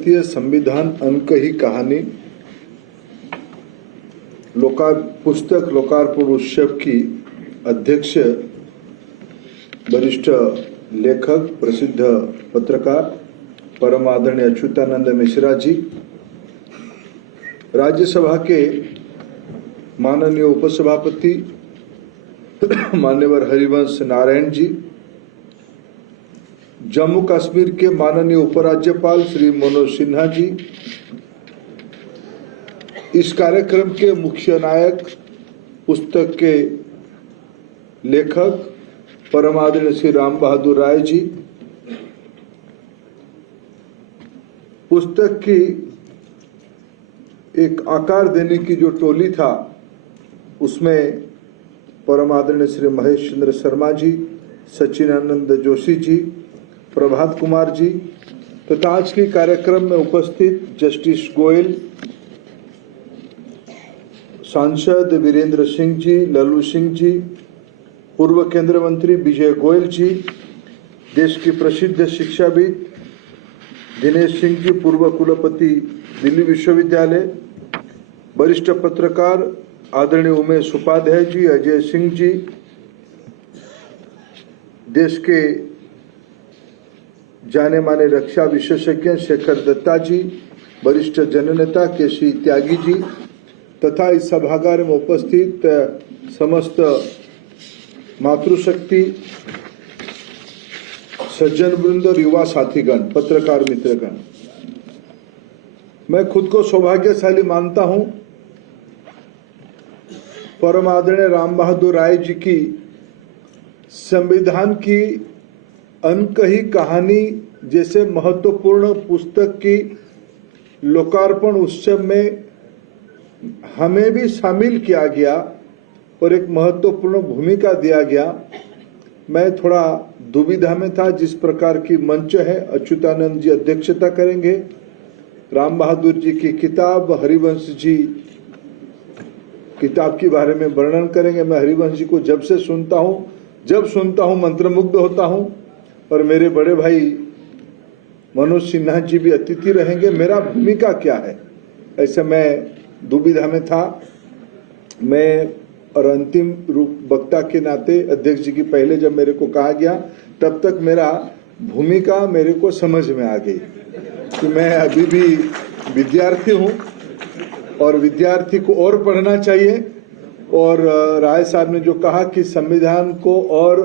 भारतीय संविधान अंक ही कहानी पुस्तक लोकार्पण उत्सव की अध्यक्ष वरिष्ठ लेखक प्रसिद्ध पत्रकार परम आदरणीय अच्युतानंद मिश्रा जी, राज्यसभा के माननीय उपसभापति मान्यवर हरिवंश नारायण जी, जम्मू कश्मीर के माननीय उपराज्यपाल श्री मनोज सिन्हा जी, इस कार्यक्रम के मुख्य नायक पुस्तक के लेखक परम आदरणीय श्री राम बहादुर राय जी, पुस्तक की एक आकार देने की जो टोली था उसमें परम आदरणीय श्री महेश चंद्र शर्मा जी, सचिनानंद जोशी जी, प्रभात कुमार जी तथा आज के कार्यक्रम में उपस्थित जस्टिस गोयल, सांसद वीरेंद्र सिंह जी, लल्लू सिंह जी, पूर्व केंद्रीय मंत्री विजय गोयल जी, देश की प्रसिद्ध शिक्षाविद दिनेश सिंह जी, पूर्व कुलपति दिल्ली विश्वविद्यालय, वरिष्ठ पत्रकार आदरणीय उमेश उपाध्याय जी, अजय सिंह जी, देश के जाने माने रक्षा विशेषज्ञ शेखर दत्ता जी, वरिष्ठ जननेता केसी त्यागी जी तथा इस सभागार में उपस्थित समस्त मातृशक्ति सज्जन वृंद और युवा साथीगण, पत्रकार मित्रगण, मैं खुद को सौभाग्यशाली मानता हूं परम आदरणीय राम बहादुर राय जी की संविधान की अंक ही कहानी जैसे महत्वपूर्ण पुस्तक की लोकार्पण उत्सव में हमें भी शामिल किया गया और एक महत्वपूर्ण भूमिका दिया गया। मैं थोड़ा दुविधा में था। जिस प्रकार की मंच है, अच्युतानंद जी अध्यक्षता करेंगे, राम बहादुर जी की किताब, हरिवंश जी किताब के बारे में वर्णन करेंगे। मैं हरिवंश जी को जब सुनता हूं मंत्रमुग्ध होता हूं और मेरे बड़े भाई मनोज सिन्हा जी भी अतिथि रहेंगे। मेरा भूमिका क्या है, ऐसे मैं दुविधा में था। मैं और अंतिम रूप वक्ता के नाते अध्यक्ष जी की पहले जब मेरे को कहा गया तब तक मेरा भूमिका मेरे को समझ में आ गई कि मैं अभी भी विद्यार्थी हूं और विद्यार्थी को और पढ़ना चाहिए। और राय साहब ने जो कहा कि संविधान को और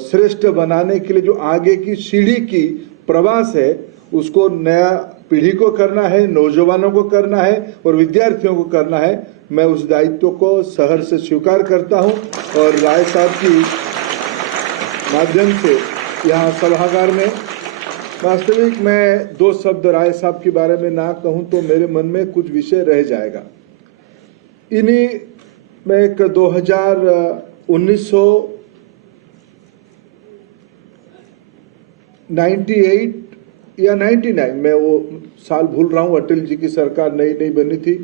श्रेष्ठ बनाने के लिए जो आगे की सीढ़ी की प्रवास है उसको नया पीढ़ी को करना है, नौजवानों को करना है और विद्यार्थियों को करना है। मैं उस दायित्व को सहर्ष से स्वीकार करता हूं और राय साहब की माध्यम से यहाँ सभागार में वास्तविक मैं दो शब्द राय साहब के बारे में ना कहूं तो मेरे मन में कुछ विषय रह जाएगा। इन्हीं में एक 1998 या 99 में वो साल भूल रहा हूं, अटल जी की सरकार नई बनी थी।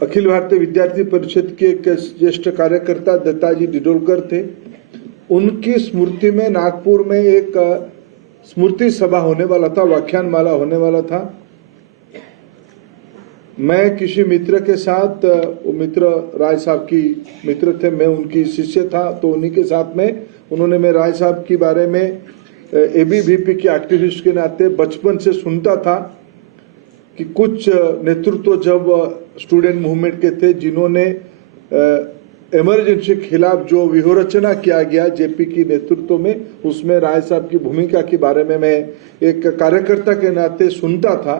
अखिल भारतीय विद्यार्थी परिषद के एक ज्येष्ठ कार्यकर्ता दत्ताजी डिडोलकर थे। उनकी स्मृति में नागपुर में एक स्मृति सभा होने वाला था, व्याख्यान माला होने वाला था। मैं किसी मित्र के साथ, वो मित्र राय साहब की मित्र थे, मैं उनकी शिष्य था, तो उन्हीं के साथ में उन्होंने मैं राय साहब के बारे में एबीवीपी के एक्टिविस्ट के नाते बचपन से सुनता था कि कुछ नेतृत्व जब स्टूडेंट मूवमेंट के थे जिन्होंने इमरजेंसी के खिलाफ जो व्यूहरचना किया गया जेपी की नेतृत्व में, उसमें राय साहब की भूमिका के बारे में मैं एक कार्यकर्ता के नाते सुनता था।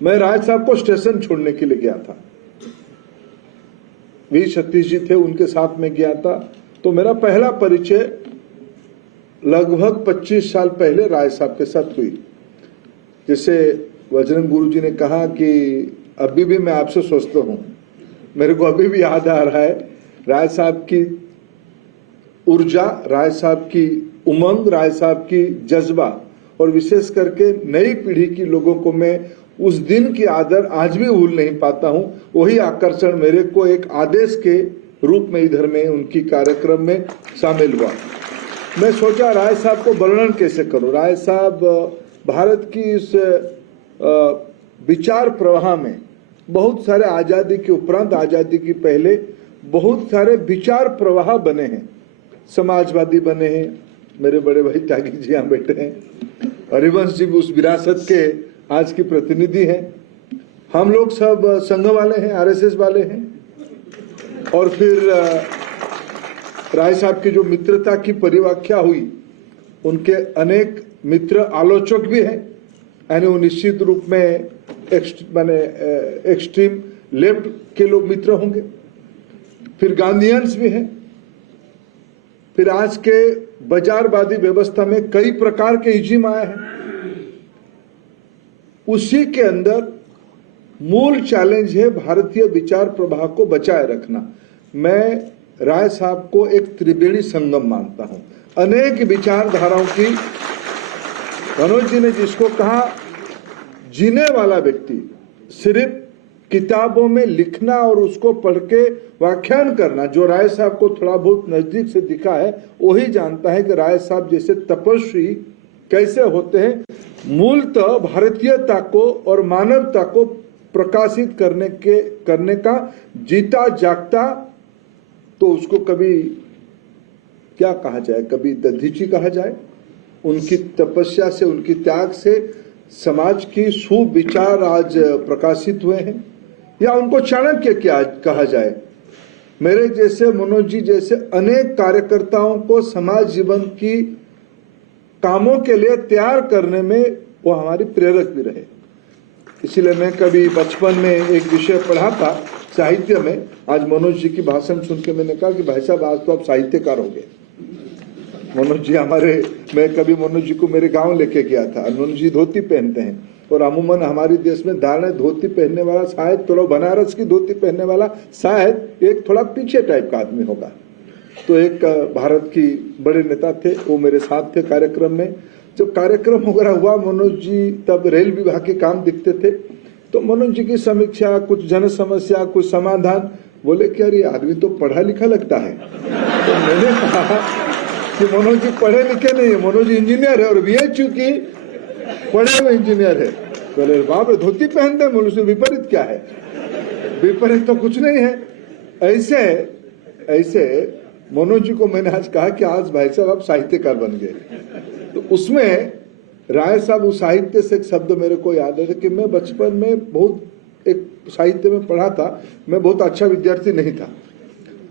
मैं राय साहब को स्टेशन छोड़ने के लिए गया था, वी सतीश जी थे, उनके साथ में गया था। तो मेरा पहला परिचय लगभग 25 साल पहले राय साहब के साथ हुई। जैसे वजरंग गुरु जी ने कहा कि अभी भी मैं आपसे स्वस्थ हूं, मेरे को अभी भी याद आ रहा है राय साहब की ऊर्जा, राय साहब की उमंग, राय साहब की जज्बा और विशेष करके नई पीढ़ी की लोगों को मैं उस दिन की आदर आज भी भूल नहीं पाता हूं। वही आकर्षण मेरे को एक आदेश के रूप में इधर में उनकी कार्यक्रम में शामिल हुआ। मैं सोचा राय साहब को वर्णन कैसे करूं। राय साहब भारत की इस विचार प्रवाह में बहुत सारे आज़ादी के उपरांत, आज़ादी के पहले बहुत सारे विचार प्रवाह बने हैं। समाजवादी बने हैं, मेरे बड़े भाई त्यागी जी यहाँ बैठे हैं, हरिवंश जी भी उस विरासत के आज की प्रतिनिधि हैं। हम लोग सब संघ वाले हैं, आरएसएस वाले हैं। और फिर राय साहब की जो मित्रता की परिव्याख्या हुई, उनके अनेक मित्र आलोचक भी हैं, यानी वो निश्चित रूप में एक्सट्रीम लेफ्ट के लोग मित्र होंगे। फिर गांधीयंस भी हैं। फिर आज के बाजारवादी व्यवस्था में कई प्रकार के इजिम आए हैं। उसी के अंदर मूल चैलेंज है भारतीय विचार प्रवाह को बचाए रखना। मैं राय साहब को एक त्रिवेणी संगम मानता हूं, अनेक विचारधाराओं की। मनोज जी ने जिसको कहा जीने वाला व्यक्ति, सिर्फ किताबों में लिखना और उसको पढ़ के व्याख्यान करना, जो राय साहब को थोड़ा बहुत नजदीक से दिखा है, वही जानता है कि राय साहब जैसे तपस्वी कैसे होते हैं। मूलतः भारतीयता को और मानवता को प्रकाशित करने का जीता जागता, तो उसको कभी क्या कहा जाए, कभी दधीची कहा जाए। उनकी तपस्या से, उनकी त्याग से समाज की सुविचार आज प्रकाशित हुए हैं, या उनको चाणक्य क्या कहा जाए। मेरे जैसे, मनोज जी जैसे अनेक कार्यकर्ताओं को समाज जीवन की कामों के लिए तैयार करने में वो हमारी प्रेरक भी रहे। इसीलिए मैं कभी बचपन में एक विषय पढ़ा था साहित्य में। आज मनोज जी की भाषण सुन के मैंने कहा कि भाई साहब आज तो आप साहित्यकार हो गए। मनोज जी मैं कभी मनोज जी को मेरे गांव लेके गया था। मनोज जी धोती पहनते हैं, और अमूमन हमारे देश में धारणा धोती पहनने वाला शायद थोड़ा बनारस की धोती पहनने वाला शायद एक थोड़ा पीछे टाइप का आदमी होगा। तो एक भारत की बड़े नेता थे, वो मेरे साथ थे कार्यक्रम में। जब कार्यक्रम वगैरह हुआ, मनोज जी तब रेल विभाग के काम दिखते थे, तो मनोज जी की समीक्षा, कुछ जन समस्या, कुछ समाधान। बोले कि अरे आदमी तो पढ़ा लिखा लगता है। तो मैंने कहा कि मनोज जी पढ़े लिखे नहीं है, मनोज जी इंजीनियर है, और बीएचयू की पढ़े हुए इंजीनियर है। बोले बाप रे, धोती पहनते हैं, मनोज से विपरीत क्या है? विपरीत तो कुछ नहीं है। ऐसे मनोज जी को मैंने आज कहा कि आज भाई साहब आप साहित्यकार बन गए। तो उसमें राय साहब, उस साहित्य से एक शब्द मेरे को याद है कि मैं बचपन में बहुत एक साहित्य में पढ़ा था। मैं बहुत अच्छा विद्यार्थी नहीं था,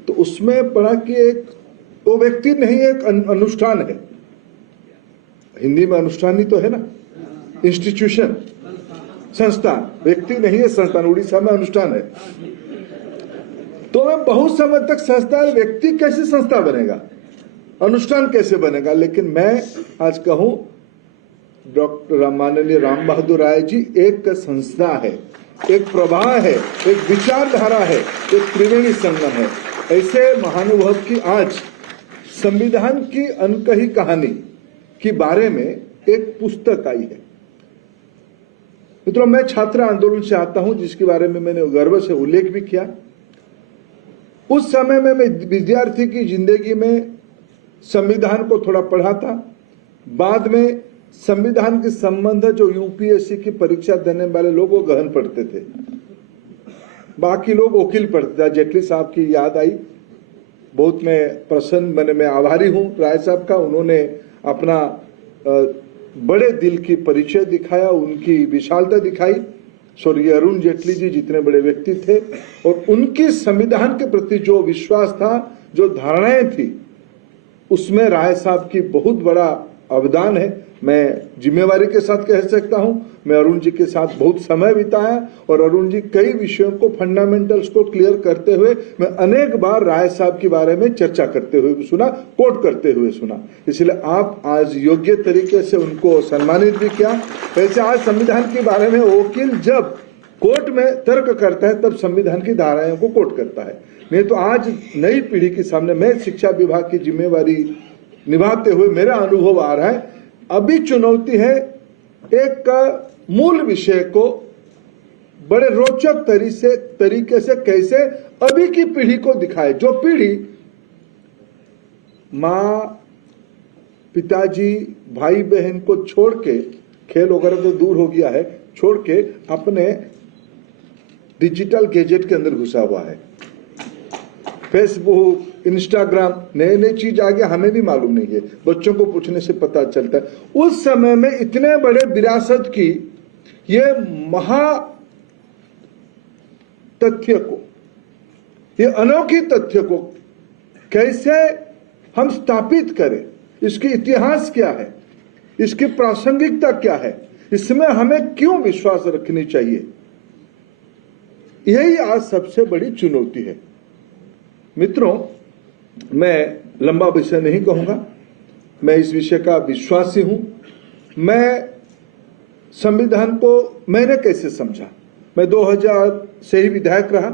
तो उसमें पढ़ा कि एक वो व्यक्ति नहीं, एक अनुष्ठान है। हिंदी में अनुष्ठान ही तो है ना, इंस्टीट्यूशन, संस्थान। व्यक्ति नहीं है, संस्थान। उड़ीसा में अनुष्ठान है। तो मैं बहुत समय तक संस्था, व्यक्ति कैसे संस्था बनेगा, अनुष्ठान कैसे बनेगा। लेकिन मैं आज कहूं, डॉक्टर माननीय राम बहादुर राय जी एक संस्था है, एक प्रवाह है, एक विचारधारा है, एक त्रिवेणी संगम है। ऐसे महानुभव की आज संविधान की अनकही कहानी के बारे में एक पुस्तक आई है। मित्रों, मैं छात्र आंदोलन से आता हूं, जिसके बारे में मैंने गर्व से उल्लेख भी किया। उस समय में मैं विद्यार्थी की जिंदगी में संविधान को थोड़ा पढ़ा था। बाद में संविधान के संबंध जो यूपीएससी की परीक्षा देने वाले लोग वो गहन पढ़ते थे, बाकी लोग वकील पढ़ते थे। जेटली साहब की याद आई, बहुत मैं प्रसन्न बने, मैं आभारी हूं राय साहब का। उन्होंने अपना बड़े दिल की परिचय दिखाया, उनकी विशालता दिखाई। स्वर्गीय अरुण जेटली जी जितने बड़े व्यक्ति थे, और उनकी संविधान के प्रति जो विश्वास था, जो धारणाएं थी, उसमें राय साहब की बहुत बड़ा अवदान है। मैं जिम्मेवारी के साथ कह सकता हूं, मैं अरुण जी के साथ बहुत समय बिताया, और अरुण जी कई विषयों को, फंडामेंटल्स को क्लियर करते हुए मैं अनेक बार राय साहब के बारे में चर्चा करते हुए सुना, कोट करते हुए सुना। इसलिए आप आज योग्य तरीके से उनको सम्मानित भी किया। वैसे आज संविधान के बारे में वकील जब कोर्ट में तर्क करता है, तब संविधान की धाराओं को कोट करता है। नहीं तो आज नई पीढ़ी के सामने, मैं शिक्षा विभाग की जिम्मेवारी निभाते हुए मेरा अनुभव आ रहा है, अभी चुनौती है एक मूल विषय को बड़े रोचक तरीके से कैसे अभी की पीढ़ी को दिखाए। जो पीढ़ी माँ पिताजी भाई बहन को छोड़ के, खेल वगैरह तो दूर हो गया है, छोड़ के अपने डिजिटल गैजेट के अंदर घुसा हुआ है। फेसबुक, इंस्टाग्राम, नए नए चीज आ गया, हमें भी मालूम नहीं है, बच्चों को पूछने से पता चलता है। उस समय में इतने बड़े विरासत की ये महा तथ्य को, ये अनोखी तथ्य को कैसे हम स्थापित करें, इसकी इतिहास क्या है, इसकी प्रासंगिकता क्या है, इसमें हमें क्यों विश्वास रखनी चाहिए, यही आज सबसे बड़ी चुनौती है। मित्रों, मैं लंबा विषय नहीं कहूंगा, मैं इस विषय का विश्वासी हूं। मैं संविधान को मैंने कैसे समझा, मैं 2000 से ही विधायक रहा,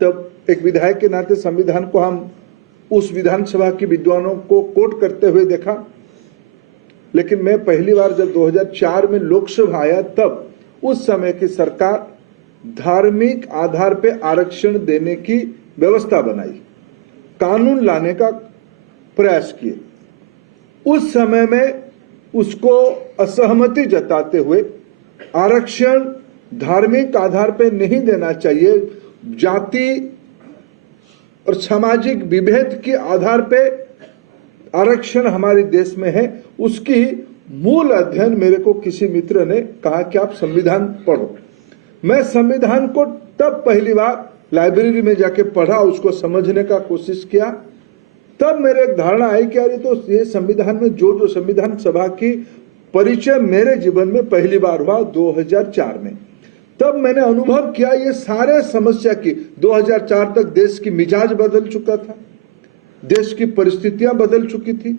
तब एक विधायक के नाते संविधान को हम उस विधानसभा के विद्वानों को कोट करते हुए देखा। लेकिन मैं पहली बार जब 2004 में लोकसभा आया, तब उस समय की सरकार धार्मिक आधार पे आरक्षण देने की व्यवस्था बनाई, कानून लाने का प्रयास किए। उस समय में उसको असहमति जताते हुए आरक्षण धार्मिक आधार पे नहीं देना चाहिए, जाति और सामाजिक विभेद के आधार पे आरक्षण हमारे देश में है, उसकी मूल अध्ययन मेरे को किसी मित्र ने कहा कि आप संविधान पढ़ो। मैं संविधान को तब पहली बार लाइब्रेरी में जाके पढ़ा, उसको समझने का कोशिश किया। तब मेरे एक धारणा आई कि अरे तो ये संविधान में जो संविधान सभा की परिचय मेरे जीवन में पहली बार हुआ 2004 में। तब मैंने अनुभव किया ये सारे समस्या की, 2004 तक देश की मिजाज बदल चुका था, देश की परिस्थितियां बदल चुकी थी।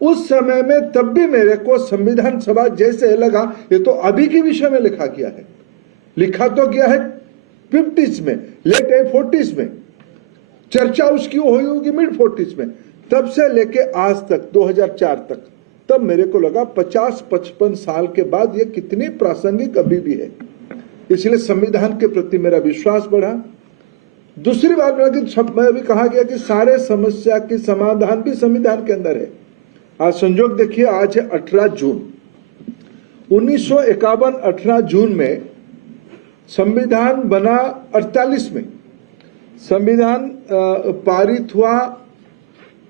उस समय में तब भी मेरे को संविधान सभा जैसे लगा ये तो अभी के विषय में लिखा गया है, लिखा तो गया है 50s में, लेट 40s में, चर्चा उसकी हुई होगी मिड 40s में। तब से लेके आज तक 2004 तक, तब मेरे को लगा 50-55 साल के बाद ये कितनी प्रासंगिक अभी भी है। इसलिए संविधान के प्रति मेरा विश्वास बढ़ा। दूसरी बात मैं अभी कहा गया कि सारे समस्या की समाधान भी संविधान के अंदर है। आज संजोग देखिए, आज है 18 जून 1951। 18 जून में संविधान बना, 48 में संविधान पारित हुआ।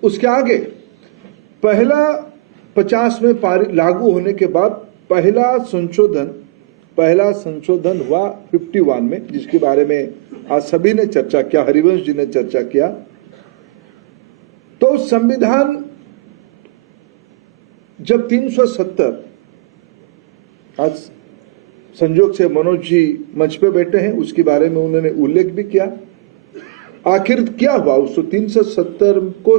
उसके आगे पहला 50 में लागू होने के बाद पहला संशोधन हुआ 51 में, जिसके बारे में आज सभी ने चर्चा किया, हरिवंश जी ने चर्चा किया। तो संविधान जब 370, आज संजोग से मनोज जी मंच पे बैठे हैं, उसके बारे में उन्होंने उल्लेख भी किया। आखिर क्या हुआ, उस 370 को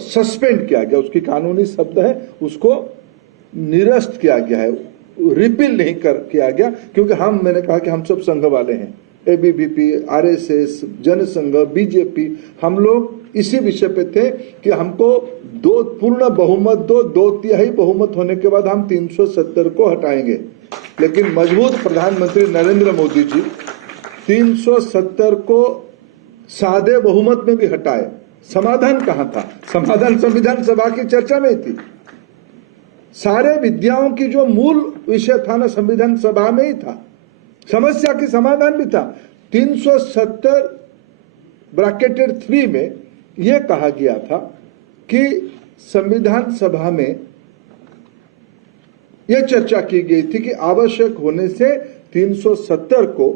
सस्पेंड किया गया, उसकी कानूनी शब्द है, उसको निरस्त किया गया है, रिपील नहीं किया गया, क्योंकि मैंने कहा कि हम सब संघ वाले हैं, एबीवीपी, आरएसएस, जनसंघ, बीजेपी, हम लोग इसी विषय पे थे कि हमको पूर्ण बहुमत दो तिहाई बहुमत होने के बाद हम 370 को हटाएंगे। लेकिन मजबूत प्रधानमंत्री नरेंद्र मोदी जी 370 को सादे बहुमत में भी हटाए। समाधान कहां था? समाधान संविधान सभा की चर्चा में थी। सारे विद्याओं की जो मूल विषय था ना, संविधान सभा में ही था, समस्या की समाधान भी था। 370 ब्रैकेटेड 3 में यह कहा गया था कि संविधान सभा में यह चर्चा की गई थी कि आवश्यक होने से 370 को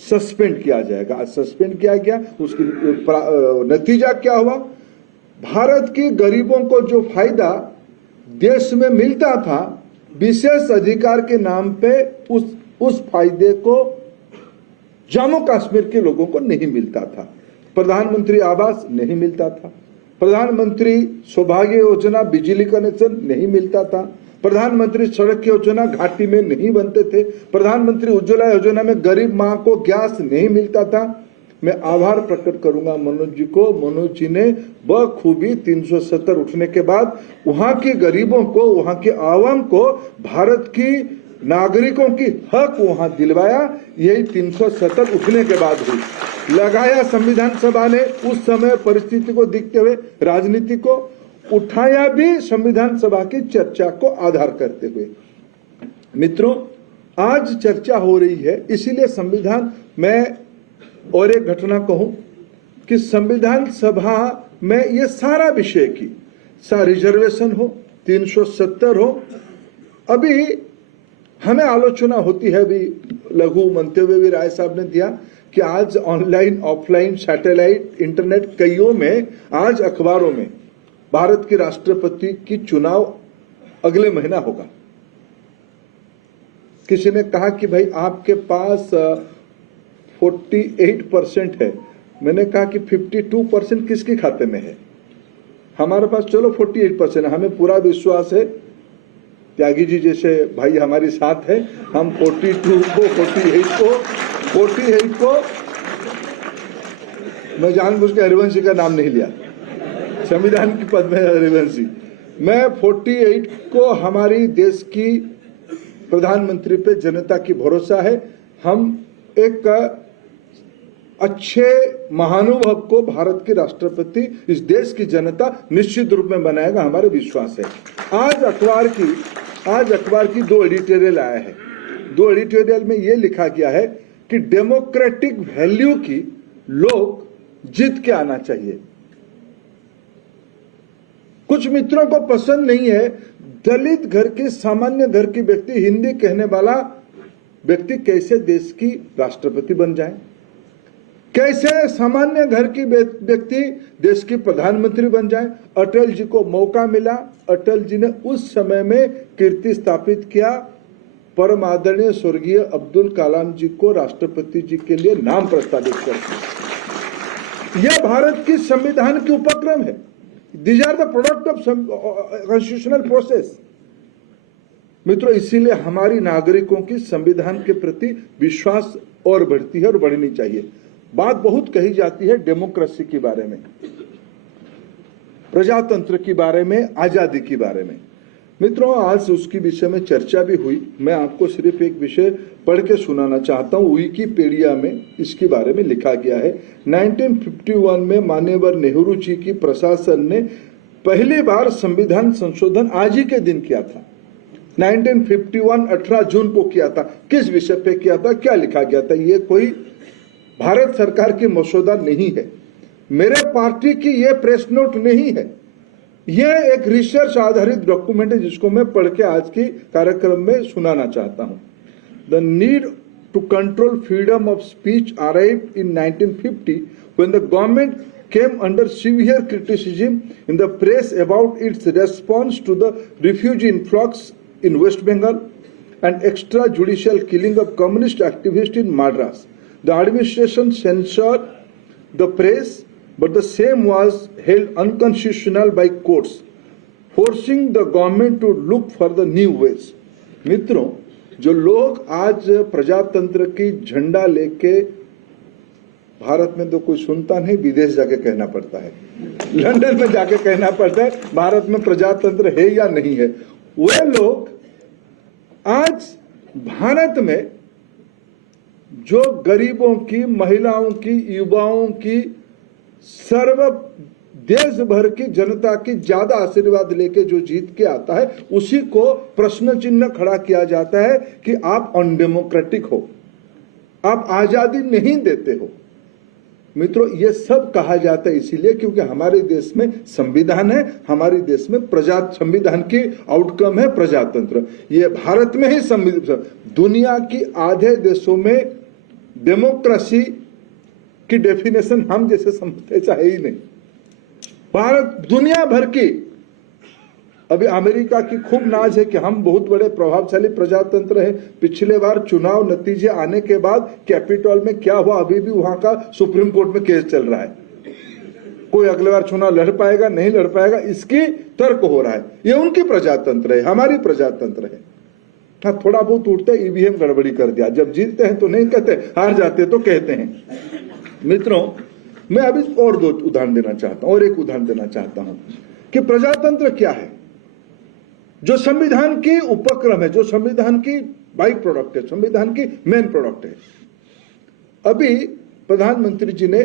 सस्पेंड किया जाएगा। सस्पेंड किया गया, उसकी नतीजा क्या हुआ? भारत के गरीबों को जो फायदा देश में मिलता था विशेष अधिकार के नाम पे, उस फायदे को जम्मू कश्मीर के लोगों को नहीं मिलता था। प्रधानमंत्री आवास नहीं मिलता था, प्रधानमंत्री सौभाग्य योजना बिजली कनेक्शन नहीं मिलता था, प्रधानमंत्री सड़क योजना घाटी में नहीं बनते थे, प्रधानमंत्री उज्ज्वला योजना में गरीब मां को गैस नहीं मिलता था। मैं आभार प्रकट करूंगा मनोज जी को। मनोज जी ने बखूबी 370 उठने के बाद वहां के गरीबों को, वहां के आवाम को, भारत की नागरिकों की हक वहां दिलवाया। यही 370 उठने के बाद हुई। लगाया संविधान सभा ने उस समय परिस्थिति को देखते हुए, राजनीति को, उठाया भी संविधान सभा की चर्चा को आधार करते हुए। मित्रों, आज चर्चा हो रही है, इसीलिए संविधान में और एक घटना कहूं कि संविधान सभा में ये सारा विषय की रिजर्वेशन हो, 370 हो, अभी हमें आलोचना होती है। अभी लघु मंतव्य भी राय साहब ने दिया कि आज ऑनलाइन, ऑफलाइन, सैटेलाइट, इंटरनेट कईयों में, आज अखबारों में भारत के राष्ट्रपति की चुनाव अगले महीना होगा। किसी ने कहा कि भाई आपके पास 48% है। मैंने कहा कि 52% किसके खाते में है? हमारे पास चलो 48% है, हमें पूरा विश्वास है, त्यागी जी जैसे भाई हमारे साथ है, हम 48 को मैं जानबूझ के हरिवंशी का नाम नहीं लिया, संविधान की पद में हरिवंशी, मैं 48 को हमारी देश की प्रधानमंत्री पे जनता की भरोसा है। हम एक अच्छे महानुभव को भारत के राष्ट्रपति इस देश की जनता निश्चित रूप में बनाएगा, हमारे विश्वास है। आज अखबार की 2 एडिटोरियल आया है। 2 एडिटोरियल में यह लिखा गया है कि डेमोक्रेटिक वैल्यू की लोग जीत के आना चाहिए। कुछ मित्रों को पसंद नहीं है दलित घर के, सामान्य घर की व्यक्ति, हिंदी कहने वाला व्यक्ति कैसे देश की राष्ट्रपति बन जाए, कैसे सामान्य घर की व्यक्ति देश की प्रधानमंत्री बन जाए। अटल जी को मौका मिला, अटल जी ने उस समय में कीर्ति स्थापित किया, परम आदरणीय स्वर्गीय अब्दुल कलाम जी को राष्ट्रपति जी के लिए नाम प्रस्तावित कर दिया। यह भारत की संविधान की उपक्रम है। These are the product of some constitutional process। मित्रों, इसीलिए हमारी नागरिकों की संविधान के प्रति विश्वास और बढ़ती है और बढ़नी चाहिए। बात बहुत कही जाती है डेमोक्रेसी के बारे में, प्रजातंत्र के बारे में, आजादी के बारे में। मित्रों, आज उसकी विषय में चर्चा भी हुई। मैं आपको सिर्फ एक विषय पढ़ के सुनाना चाहता हूँ। विकिपीडिया में इसके बारे में लिखा गया है। 1951 में माननीय नेहरू जी की प्रशासन ने पहली बार संविधान संशोधन आज ही के दिन किया था। 1951 18 जून को किया था। किस विषय पे किया था, क्या लिखा गया था? ये कोई भारत सरकार की मसौदा नहीं है, मेरे पार्टी की ये प्रेस नोट नहीं है, यह एक रिसर्च आधारित डॉक्यूमेंट है जिसको मैं पढ़ के आज की कार्यक्रम में सुनाना चाहता हूं। The need to control freedom of speech arrived in 1950 when the government came under severe criticism in the press about its response to the refugee influx in West Bengal and extrajudicial killing of communist activists in Madras. The administration censored the press, but the same was held unconstitutional by courts, forcing the government to look for the new ways. मित्रों, जो लोग आज प्रजातंत्र की झंडा लेके, भारत में तो कोई सुनता नहीं, विदेश जाके कहना पड़ता है, लंदन में जाके कहना पड़ता है भारत में प्रजातंत्र है या नहीं है। वे लोग आज भारत में जो गरीबों की, महिलाओं की, युवाओं की, सर्व देश भर की जनता की ज्यादा आशीर्वाद लेके जो जीत के आता है, उसी को प्रश्न चिन्ह खड़ा किया जाता है कि आप अनडेमोक्रेटिक हो, आप आजादी नहीं देते हो। मित्रों, ये सब कहा जाता है इसीलिए क्योंकि हमारे देश में संविधान है, हमारे देश में संविधान की आउटकम है प्रजातंत्र। ये भारत में ही संविधान, दुनिया की आधे देशों में डेमोक्रेसी की डेफिनेशन हम जैसे समझते ऐसा है ही नहीं। भारत दुनिया भर की, अभी अमेरिका की खूब नाज है कि हम बहुत बड़े प्रभावशाली प्रजातंत्र हैं। पिछले बार चुनाव नतीजे आने के बाद कैपिटल में क्या हुआ, अभी भी वहां का सुप्रीम कोर्ट में केस चल रहा है। कोई अगले बार चुनाव लड़ पाएगा नहीं लड़ पाएगा, इसकी तर्क हो रहा है। ये उनकी प्रजातंत्र है, हमारी प्रजातंत्र है। हाँ, थोड़ा बहुत उठते ईवीएम गड़बड़ी कर दिया, जब जीतते हैं तो नहीं कहते, हार जाते तो कहते हैं। मित्रों, मैं अभी और 2 उदाहरण देना चाहता हूं, और एक उदाहरण देना चाहता हूं कि प्रजातंत्र क्या है, जो संविधान की उपक्रम है, जो संविधान की बाई प्रोडक्ट है, संविधान की मेन प्रोडक्ट है। अभी प्रधानमंत्री जी ने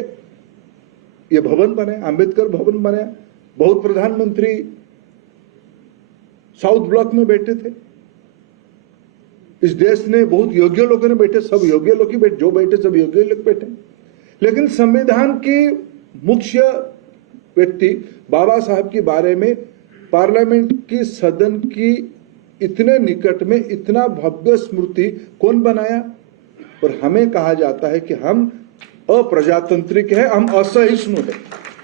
ये भवन बनाया, अंबेडकर भवन बनाया, बहुत प्रधानमंत्री साउथ ब्लॉक में बैठे थे। इस देश ने बहुत योग्य लोगों ने बैठे, सब योग्य लोग ही बैठे, जो बैठे सब योग्य लोग बैठे। लेकिन संविधान की मुख्य व्यक्ति बाबा साहब के बारे में पार्लियामेंट की सदन की इतने निकट में इतना भव्य स्मृति कौन बनाया? और हमें कहा जाता है कि हम अप्रजातांत्रिक है, हम असहिष्णु है।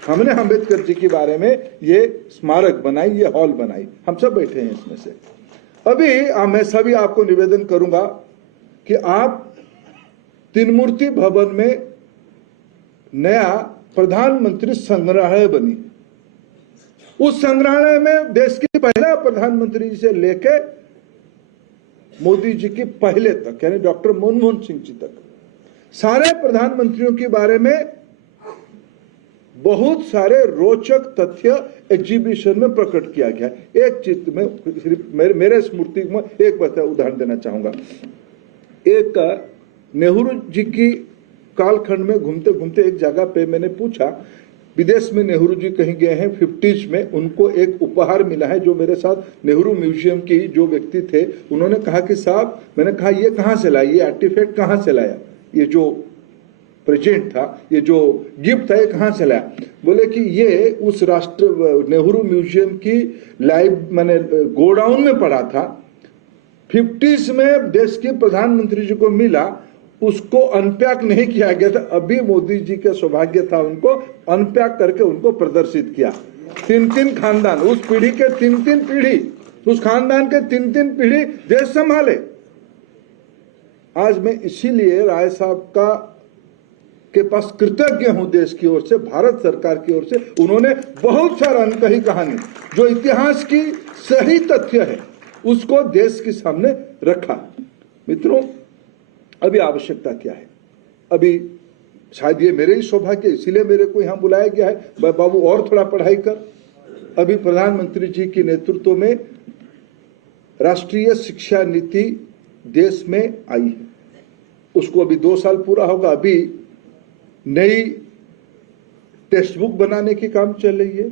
हमने अम्बेडकर जी के बारे में ये स्मारक बनाई, ये हॉल बनाई, हम सब बैठे हैं इसमें से। अभी मैं सभी आपको निवेदन करूंगा कि आप तीनमूर्ति भवन में नया प्रधानमंत्री संग्रहालय बनी, उस संग्रहालय में देश की पहला प्रधानमंत्री जी से लेके मोदी जी के पहले तक, यानी डॉक्टर मनमोहन सिंह जी तक, सारे प्रधानमंत्रियों के बारे में बहुत सारे रोचक तथ्य एग्जीबिशन में प्रकट किया गया। एक चित्र में सिर्फ मेरे स्मृति में एक उदाहरण देना चाहूंगा। एक नेहरू जी की कालखंड में घूमते घूमते एक जगह पे मैंने पूछा, विदेश में नेहरू जी कहीं गए हैं 50s में, उनको एक उपहार मिला है जो मेरे साथ नेहरू म्यूजियम की जो व्यक्ति थे उन्होंने कहा कि साहब, मैंने कहा ये कहाँ से लाया, ये आर्टिफैक्ट कहाँ से लाया, ये जो प्रेजेंट था, ये जो गिफ्ट था, ये कहाँ से लाया? बोले कि ये उस राष्ट्र नेहरू म्यूजियम की मैंने गोडाउन में पड़ा था, 50s में देश के प्रधानमंत्री जी को मिला, उसको अनपैक नहीं किया गया था। अभी मोदी जी का सौभाग्य था उनको अनपैक करके उनको प्रदर्शित किया। 3-3 खानदान, उस पीढ़ी के 3-3 पीढ़ी, उस खानदान के 3-3 पीढ़ी देश संभाले। आज मैं इसीलिए राय साहब के पास कृतज्ञ हूं देश की ओर से, भारत सरकार की ओर से। उन्होंने बहुत सारा अनकही कहानी जो इतिहास की सही तथ्य है उसको देश के सामने रखा। मित्रों, अभी आवश्यकता क्या है? अभी शायद ये मेरे ही सौभाग्य, इसीलिए मेरे को यहाँ बुलाया गया है, बाबू और थोड़ा पढ़ाई कर। अभी प्रधानमंत्री जी के नेतृत्व में राष्ट्रीय शिक्षा नीति देश में आई है, उसको अभी 2 साल पूरा होगा। अभी नई टेक्स्ट बुक बनाने की काम चल रही है,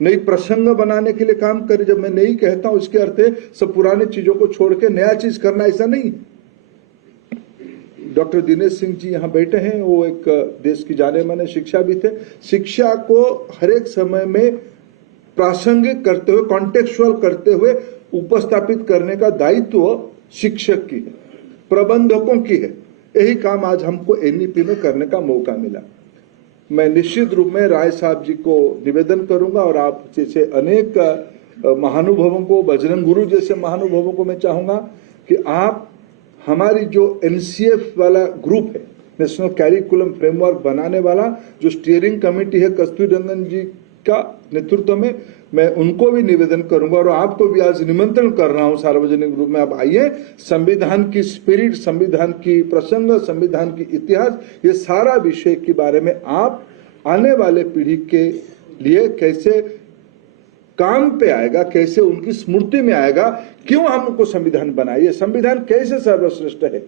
नई प्रसंग बनाने के लिए काम कर। जब मैं नई कहता हूं इसके अर्थ है सब पुराने चीजों को छोड़ के नया चीज करना, ऐसा नहीं है। डॉक्टर दिनेश सिंह जी यहाँ बैठे हैं, वो एक देश की जाने माने शिक्षा भी थे। शिक्षा को हर एक समय में प्रासंगिक करते हुए, कॉन्टेक्चुअल करते हुए उपस्थापित करने का दायित्व शिक्षक की है, प्रबंधकों की है। यही काम आज हमको एनईपी में करने का मौका मिला। मैं निश्चित रूप में राय साहब जी को निवेदन करूंगा और आप जैसे अनेक महानुभवों को, बजरंग गुरु जैसे महानुभवों को मैं चाहूंगा कि आप हमारी जो एनसीएफ वाला ग्रुप है, नेशनल कैरिकुलम फ्रेमवर्क बनाने वाला जो स्टीयरिंग कमेटी है कस्तूरी रंगन जी का नेतृत्व में, मैं उनको भी निवेदन करूंगा और आपको भी आज निमंत्रण कर रहा हूं सार्वजनिक रूप में। आप आइए, संविधान की स्पिरिट, संविधान की प्रसंग, संविधान की इतिहास, ये सारा विषय के बारे में आप आने वाले पीढ़ी के लिए कैसे काम पे आएगा, कैसे उनकी स्मृति में आएगा, क्यों हम उनको संविधान बनाइए, संविधान कैसे सर्वश्रेष्ठ है।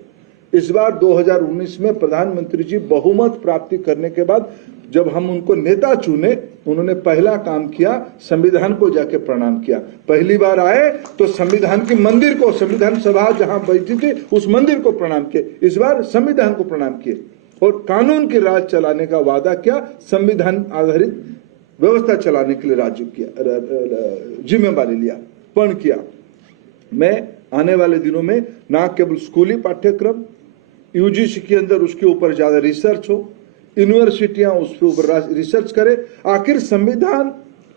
इस बार 2019 में प्रधानमंत्री जी बहुमत प्राप्ति करने के बाद जब हम उनको नेता चुने, उन्होंने पहला काम किया संविधान को जाके प्रणाम किया। पहली बार आए तो संविधान के मंदिर को, संविधान सभा जहां बैठी थी उस मंदिर को प्रणाम किए। इस बार संविधान को प्रणाम किए और कानून की राज चलाने का वादा किया, संविधान आधारित व्यवस्था चलाने के लिए राज्य किया, जिम्मेवारी लिया, पण किया। मैं आने वाले दिनों में ना केवल स्कूली पाठ्यक्रम, यूजीसी के अंदर उसके ऊपर ज्यादा रिसर्च हो, यूनिवर्सिटियां उसके ऊपर रिसर्च करें, आखिर संविधान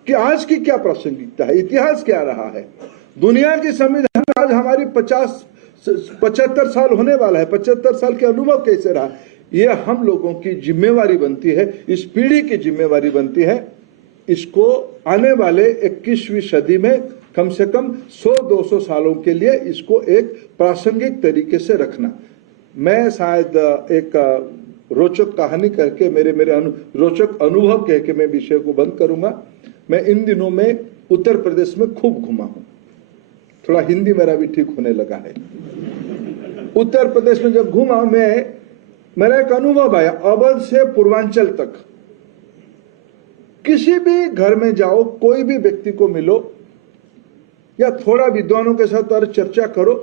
की आज की क्या प्रासंगिकता है, इतिहास क्या रहा है, दुनिया की संविधान आज हमारी 75 साल होने वाला है, 75 साल के अनुभव कैसे रहा, ये हम लोगों की जिम्मेवारी बनती है, इस पीढ़ी की जिम्मेवारी बनती है। इसको आने वाले 21वीं सदी में कम से कम 100-200 सालों के लिए इसको एक प्रासंगिक तरीके से रखना। मैं शायद एक रोचक कहानी करके मेरे रोचक अनुभव कह के मैं विषय को बंद करूंगा। मैं इन दिनों में उत्तर प्रदेश में खूब घूमा हूं, थोड़ा हिंदी मेरा भी ठीक होने लगा है। उत्तर प्रदेश में जब घूमा मेरा एक अनुभव आया, अवध से पूर्वांचल तक किसी भी घर में जाओ, कोई भी व्यक्ति को मिलो या थोड़ा विद्वानों के साथ और चर्चा करो,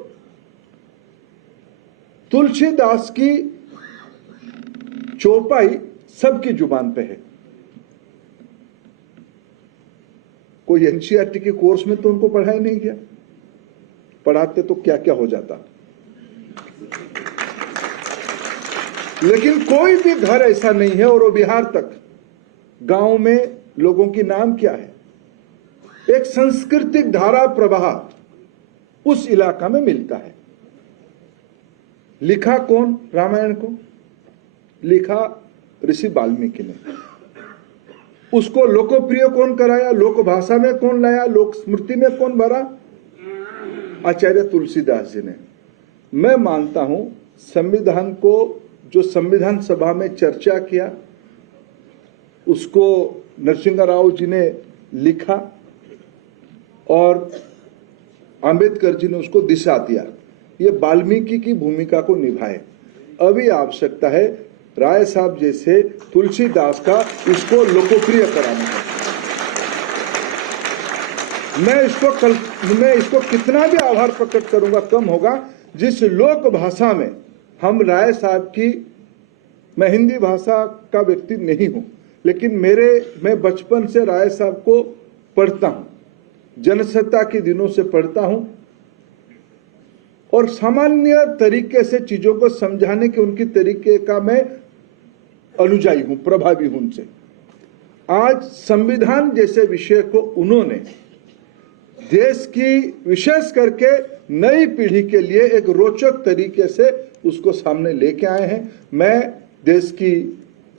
तुलसीदास की चौपाई सबकी जुबान पे है। कोई एनसीईआरटी के कोर्स में तो उनको पढ़ाया नहीं गया, पढ़ाते तो क्या क्या हो जाता। लेकिन कोई भी घर ऐसा नहीं है, और वो बिहार तक गांव में लोगों की नाम क्या है, एक सांस्कृतिक धारा प्रवाह उस इलाका में मिलता है। लिखा कौन रामायण को? लिखा ऋषि वाल्मीकि ने। उसको लोकप्रिय कौन कराया, लोक भाषा में कौन लाया, लोक स्मृति में कौन भरा? आचार्य तुलसीदास जी ने। मैं मानता हूं संविधान को जो संविधान सभा में चर्चा किया, उसको नरसिंह राव जी ने लिखा और अंबेडकर जी ने उसको दिशा दिया। ये वाल्मीकि की भूमिका को निभाए। अभी आवश्यकता है राय साहब जैसे तुलसीदास का इसको लोकप्रिय कराने का। मैं इसको कितना भी आभार प्रकट करूंगा कम होगा। जिस लोक भाषा में हम राय साहब की, मैं हिंदी भाषा का व्यक्ति नहीं हूं, लेकिन मैं बचपन से राय साहब को पढ़ता हूं, जनसत्ता के दिनों से पढ़ता हूं, और सामान्य तरीके से चीजों को समझाने के उनकी तरीके का मैं अनुयायी हूं, प्रभावी हूं उनसे। आज संविधान जैसे विषय को उन्होंने देश की, विशेष करके नई पीढ़ी के लिए एक रोचक तरीके से उसको सामने लेके आए हैं। मैं देश की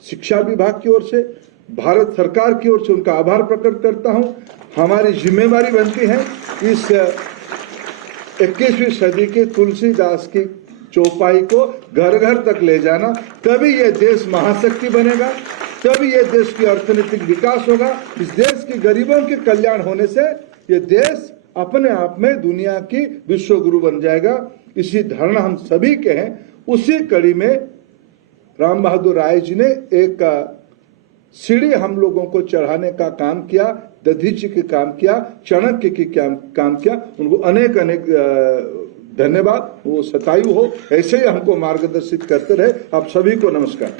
शिक्षा विभाग की ओर से, भारत सरकार की ओर से उनका आभार प्रकट करता हूं। हमारी जिम्मेवारी बनती है इस 21वीं सदी के तुलसीदास की चौपाई को घर घर तक ले जाना, तभी ये देश महाशक्ति बनेगा, तभी ये देश की अर्थनैतिक विकास होगा। इस देश के गरीबों के कल्याण होने से ये देश अपने आप में दुनिया की विश्व गुरु बन जाएगा। इसी धारणा हम सभी के हैं। उसी कड़ी में राम बहादुर राय जी ने एक सीढ़ी हम लोगों को चढ़ाने का काम किया, दधीचि के काम किया, चाणक्य की काम किया। उनको अनेक अनेक धन्यवाद। वो शतायु हो, ऐसे ही हमको मार्गदर्शित करते रहे। आप सभी को नमस्कार।